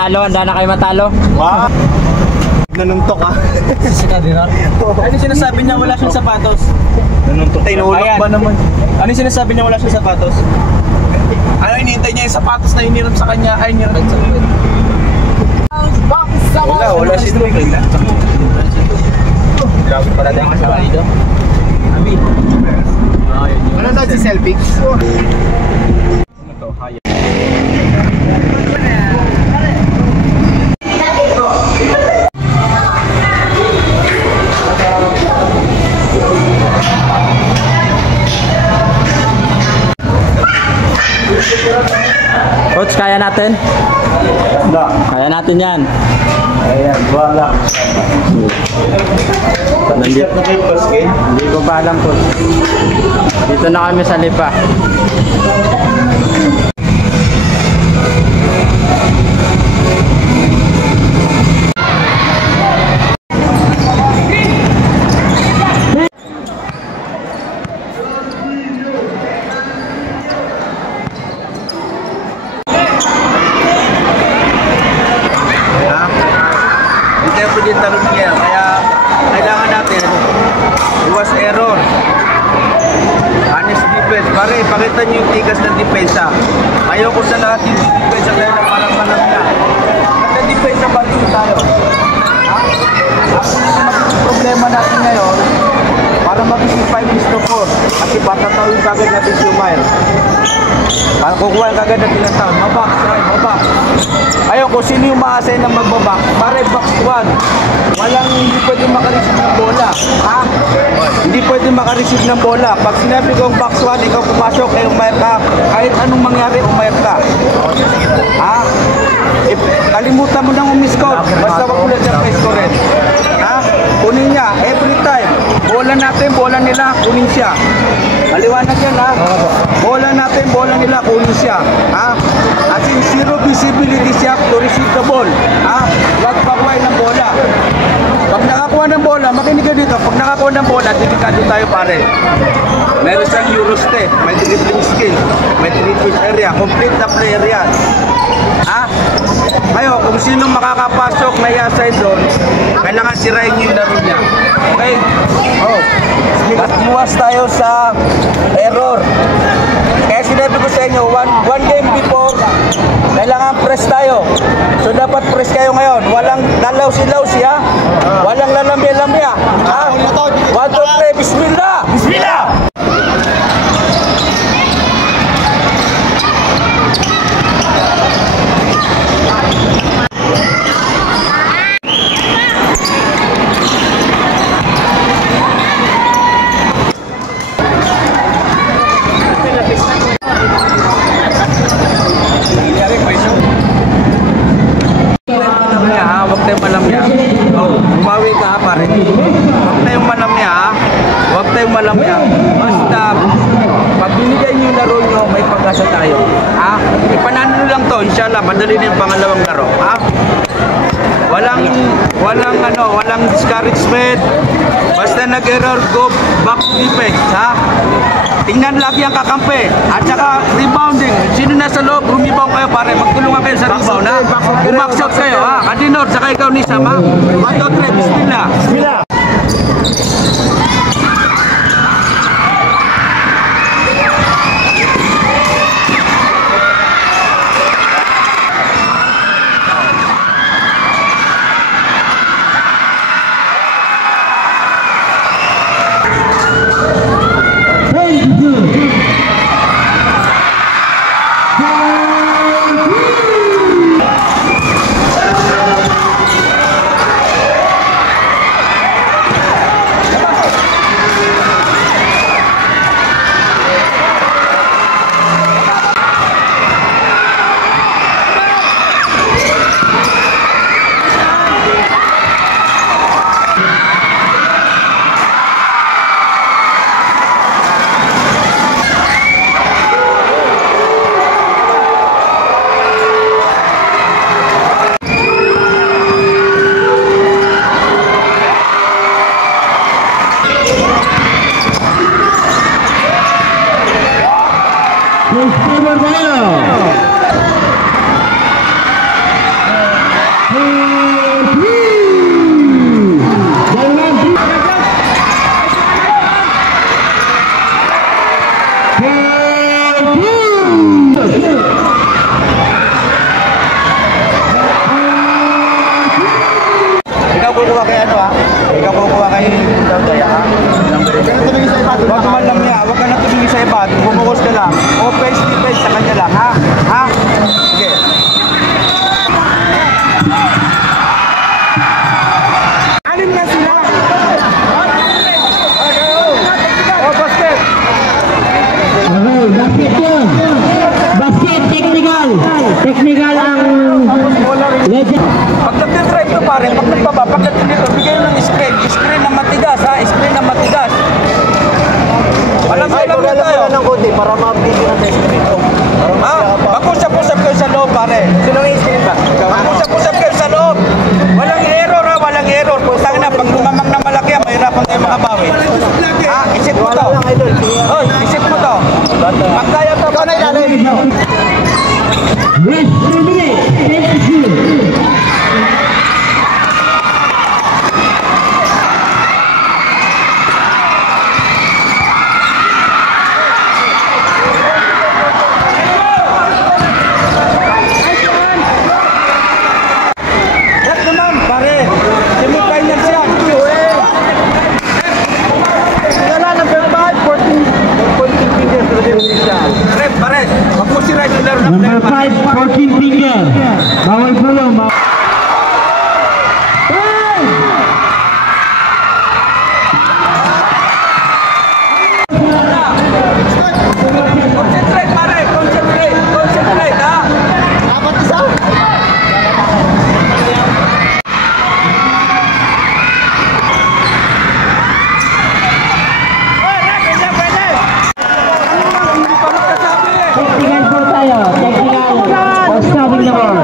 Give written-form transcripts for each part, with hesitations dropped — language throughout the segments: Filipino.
matalo, handa na kayo matalo. Wow! Nanuntok ah. Ano sinasabi niya wala siyang sapatos? Nanuntok. Tinulak ba naman? Ano sinasabi niya wala siyang sapatos? Ano hinihintay niya yung sapatos na hiniram sa kanya? Ay, hiniram sa kanya. Wala si Tumigil na. Grabe pala tayo kasama dito. Abi. Ano daw si Selfie? Ano to? Haya. Coach, kaya natin? Kaya natin yan. Ayan, wala. Hindi ko pa alam, Coach. Dito na kami sa Lipa. Pwede talon niya, kaya kailangan natin iwas error, honest defense. Pare, pakita niyo yung tigas ng depensa. Ayaw ko sa lahat yung depensa kaya na parang niya. Kasi depensa pa rin tayo. Ang problema natin ngayon, para mag-isip 5 is to 4 kasi patatawin kagad natin si Umair. Kukuha kagad natin ng taon, mabak. Ayaw ko, sino yung ma-assign na magbabak? Pare, box 1. Hindi pwede makareceive ng bola. Ha? Hindi pwede makareceive ng bola. Pag sinabi kong box 1, ikaw pumasok, kayo umayar ka. Kahit anong mangyari, umayar ka. Ha? Kalimutan mo nang umiscout. Basta wag ulit siya pa-score. Ha? Kunin niya. Every time. Bola natin, bola nila, kunin siya. Maliwanag yan, ha? Bola natin, bola nila, kunin siya. Ha? As in, zero visibility siya to receive the ball. Ha? Wag pakuhay ng bola. Pag nakakuha ng bola, makinig ka dito. Pag nakakuha ng bola, delikado tayo, pare. Meron siyang Eurostep, may dribbling skill, may 3-point area, complete na player yan. Ha? Ngayon, kung sino makakapasok na i-assign doon, kailangan sirain niyo yung laro niya. Okay? Oh. At luwas tayo sa error. Kaya sinabi ko sa inyo, one game before, kailangan press tayo. So dapat press kayo ngayon. Walang lalaw-si-lawsi, ha? Walang lalamya-lamya. Ha? 1, 2, 3, bismillah! Bismillah! Huwag tayong malamya. Oh, umawi ka, ha, pare. Huwag tayong malamya, ha. Huwag tayong malamya. Basta, pag binigay niyo yung laro nyo, may pag-asa tayo. Ha? Ipanalo lang to, inshallah, madali na yung pangalawang laro. Ha? Walang discouragement. Basta nag-error, go back defense, ha? Tingnan lagi ang kakampi. At saka rebounding. Sino nasa loob, rumibang kayo, pare. Magtulungan kayo sa rebound, ha? Bumack shot kayo, ha? Adinor, saka ikaw ni Sama. 1, 2, 3, bismillah. Bismillah. lang. Offense, defense sa kanya lang, ha? Ha? Sige. Alin na sila? Oh, basket. Okay, basket yun. Basket, technical. Technical ang legend. Pag nag-drive to pare, pag nagbaba, pag nag-dito, bigay ng screen. Screen na matigas, ha? Screen na matigas. Alam mo lang na tayo. ng konti para ma-update natin sa screen. Ha? Mag-usap-usap kayo sa loob, pare. Sino ang screen ba? Mag-usap-usap kayo sa loob. Walang error, ha? Walang error. Kung saan na, pag lumamang na malaki, mahirapan tayo makabawi. Ha? Isip mo to. Hoy, isip mo to. Pag kaya to, ikaw na ilalim. Rest 3 minutes. 10 to shoot. Yan naman, pare. Semi-finals yan. Wala na, pero bakit 14 fingers na din siya? Pare, wag mo si Ryan laro na Number 5, 14 finger. Bawal pulong. Concentrate, pare. Concentrate. Concentrate, ha? Dapat isa. Technical po tayo. Technical. For stopping the ball.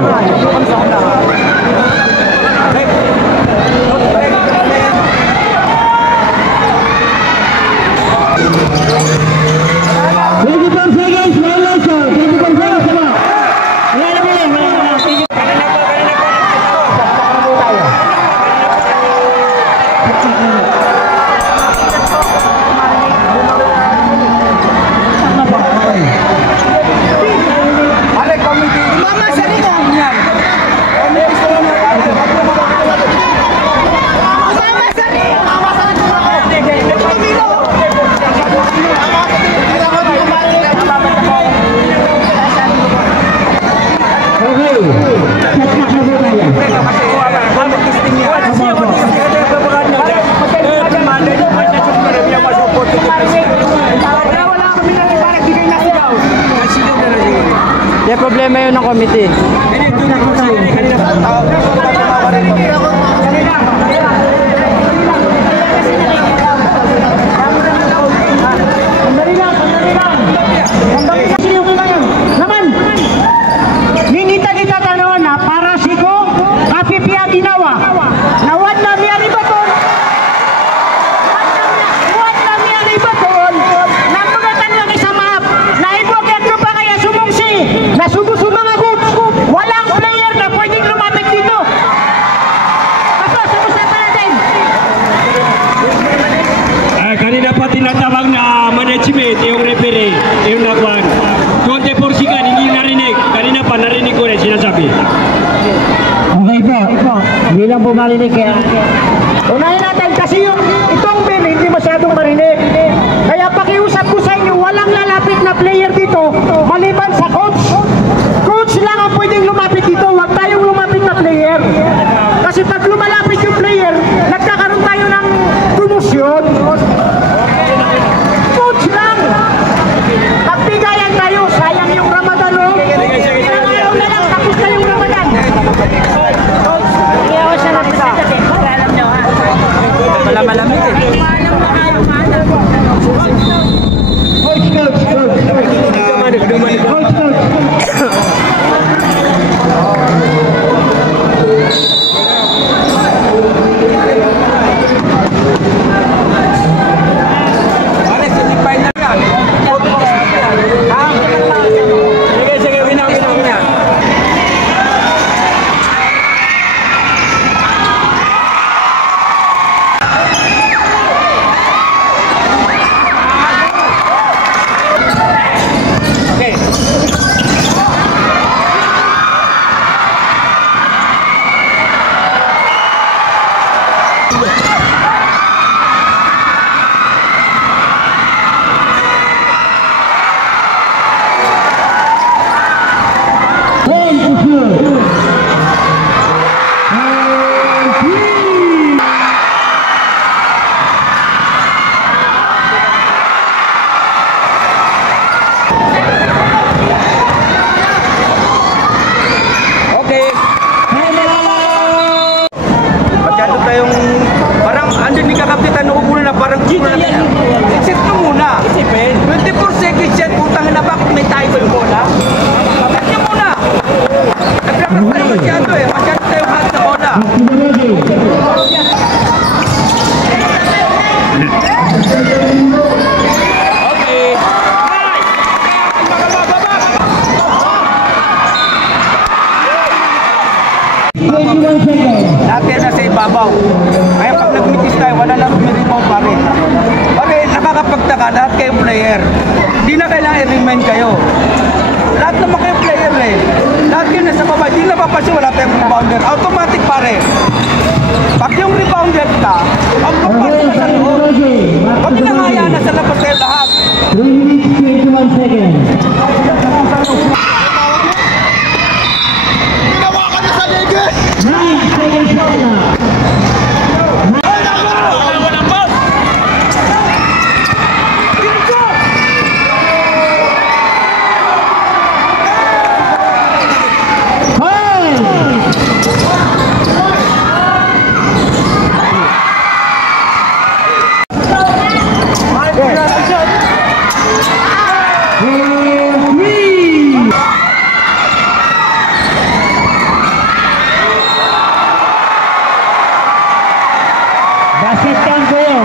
Pare, committee. Mama, sarili yan. Okay. Set na po tayo. May problema yun ng committee. Set na po tayo. Naman, ningita-kita tanong na para sigo, kapipia ginawa. Nawad na miya ribaton. Nawad na miya ribaton. Namugatan lang isa map. Naibog yan ko pa kaya sumungsi. Nasubuso mga goods. Walang player na pwedeng lumapit dito. Basta, subusan natin. Kanina pa tinatawag na management, yung referee, yung nagwan. Konti porsikan, hindi narinig. Kanina pa narinig ko rin sinasabi. Okay po. Hindi lang po marinig kaya. Unahin natin kasi itong bin hindi masyadong marinig. Kaya pakiusap ko sa inyo, walang lalapit na player dito maliban sa coach. Coach lang ang pwedeng lumapit dito, huwag tayong lumapit na player. Kasi pag lumalapit yung player, nagkakaroon tayo ng promosyon. Coach lang. Pagbigayan tayo, sayang yung Ramadan. Ilang araw na lang, tapos na yung Ramadan. Coach, kaya ako siya napisa. Alam nyo ha. Wala malamig eh. Coach. Duman 21 seconds. Lahat yan nasa ibabaw. Kaya pag nag-mitis tayo, wala lang rebound pare. Pare, nakakapagtaka lahat kayong player. Hindi na kailangan i-remind kayo. Lahat naman kayo player eh. Lahat kayo nasa baba. Hindi napapansin, wala tayong rebounder. Automatic pare. Pag yung rebounder ka, automatic ka sa loob. Pag pinangaya na sa labas kayo lahat. 3 minutes 21 seconds. Basket champion.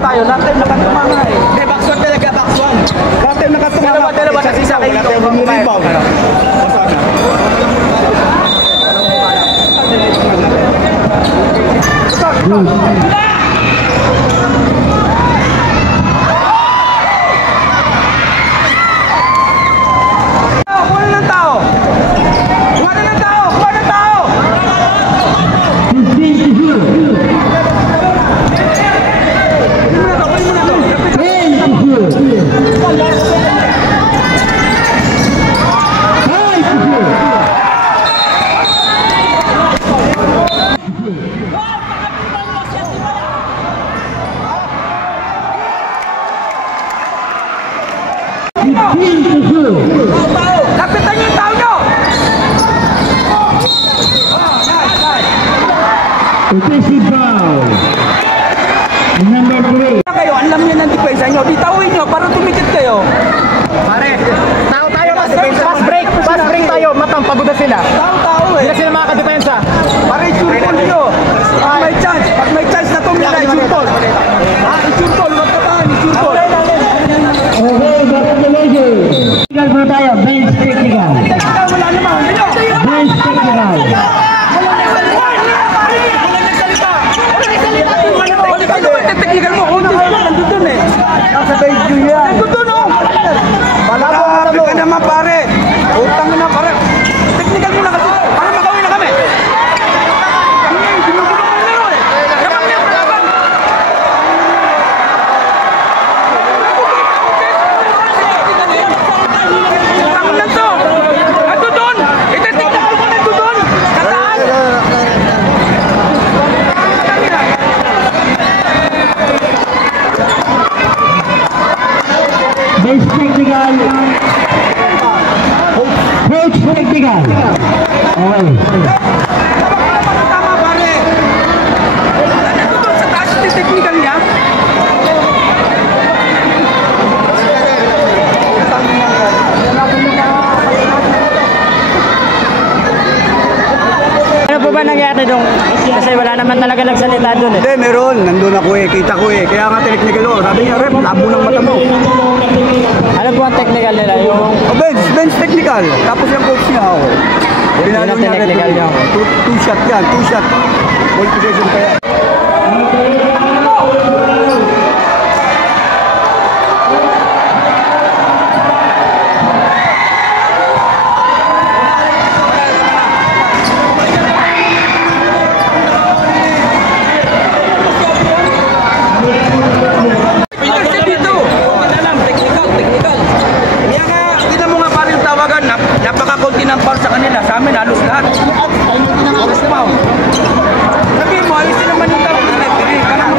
Tayo, lahat tayo nakatumanga eh. Hindi, backshot talaga, backshot. Lahat tayo nakatumanga. Dalawa sa isa kayo dito. Rebound. Kuha ng tao. Kuha ng tao. Kuha ng tao. 15 to 2. Kapitan yung tao nyo. Offensive foul. Number 3. Kayo, alam niyo ng depensa nyo. Di tawin nyo para tumikit kayo. Pare, tao tayo. Fast break tayo. Matang, pagod na sila. Tao eh. Hindi sila makakadepensa. Pare, shootball nyo. Pag may chance na tumila, shootball. Shootball, wag ka tahan, shootball. Okay, congratulations. Technical po tayo, bench technical. Wala naman. Bench technical. Technical mo, nandun eh. Nasa video yan. Nandun o. Malapit ka naman pare. Utang na pare. Technical mo na kasi. Para makawin na kami. Ginugulo mo na laro eh. Kapag niya kalaban. Utang na to. Nandun doon. Ite-technical mo nandun doon. Kataan. Bench technical. Coach technical. Okay. Tama pare. Nandun doon sa taas yung technical niya. Ano po ba nangyari dong? Kasi wala naman talaga nagsalita doon eh. Hindi, meron. Nandun ako eh. Kita ko eh. Kaya nga technical ko. Sabi niya, rep, labo ng mata mo. Ano po ang technical nila? Yung Bench technical. Tapos yung coach niya ako. Pinalo niya technical niya. Two shot yan. Two shot. Ball possession kaya. Napaka-konti ng foul sa kanila. Sa amin, halos lahat. Sabihin mo, ayusin naman yung tawag. Para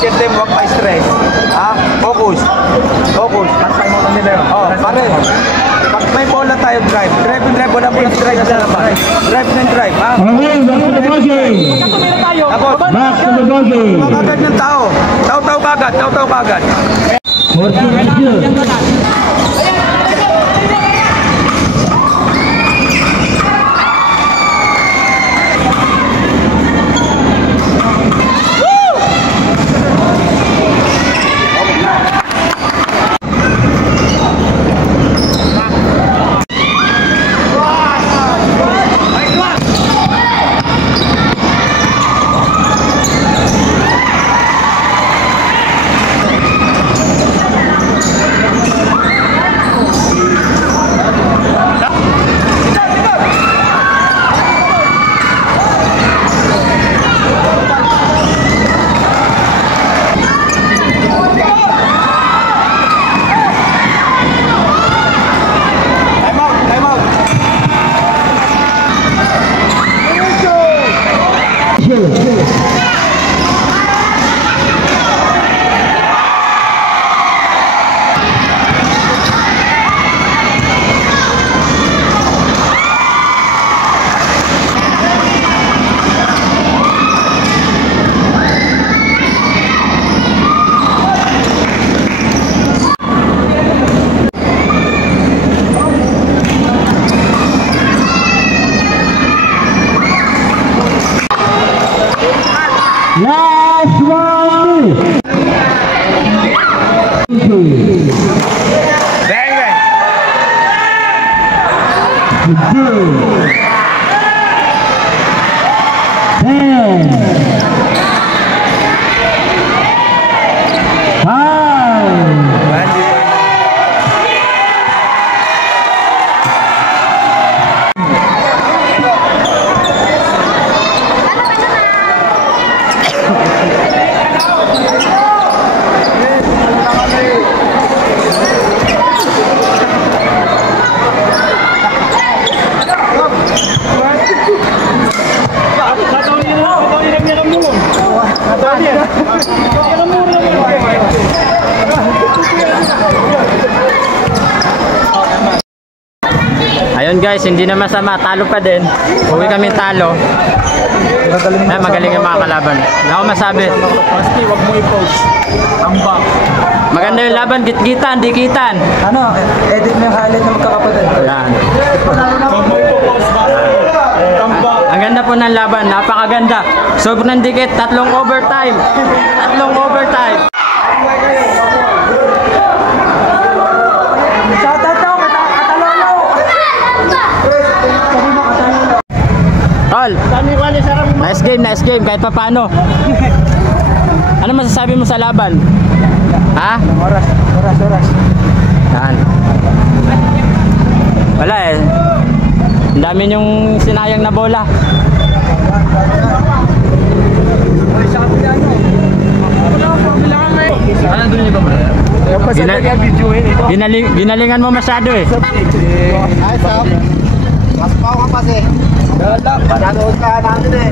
tell them huwag pa-stress. Ha? Focus. Focus. Pasay mo kami na yun. Oh, pare. Pag may bola tayo, drive. Drive and drive. Wala po yung drive sa laban. Drive and drive, ha? Okay, back to the ball game. Tapos, Back to the ball game. kagad ng tao. Tao-tao kagad. Tao-tao kagad. 14-2. Last one. Bang, bang. Ayun guys, hindi na masama, talo pa din. Uwi kami talo. Magaling yung mga kalaban. Wala akong masabi. Basti, wag mo i-post. Ang back. Maganda yung laban, git-gitan, dikitan. Ano, edit mo yung highlight ng magkakapatid. Yan. Wag mo i-post ba? Ang back. Ang ganda po ng laban, napakaganda. Sobrang dikit, tatlong overtime. Tatlong overtime. Tol, nice game, kahit pa paano. Ano masasabi mo sa laban? Ha? Oras. Yan. Wala eh. Ang dami yung sinayang na bola. Ginalingan mo masyado eh. Mas pa ako kasi. Nanood ka natin eh.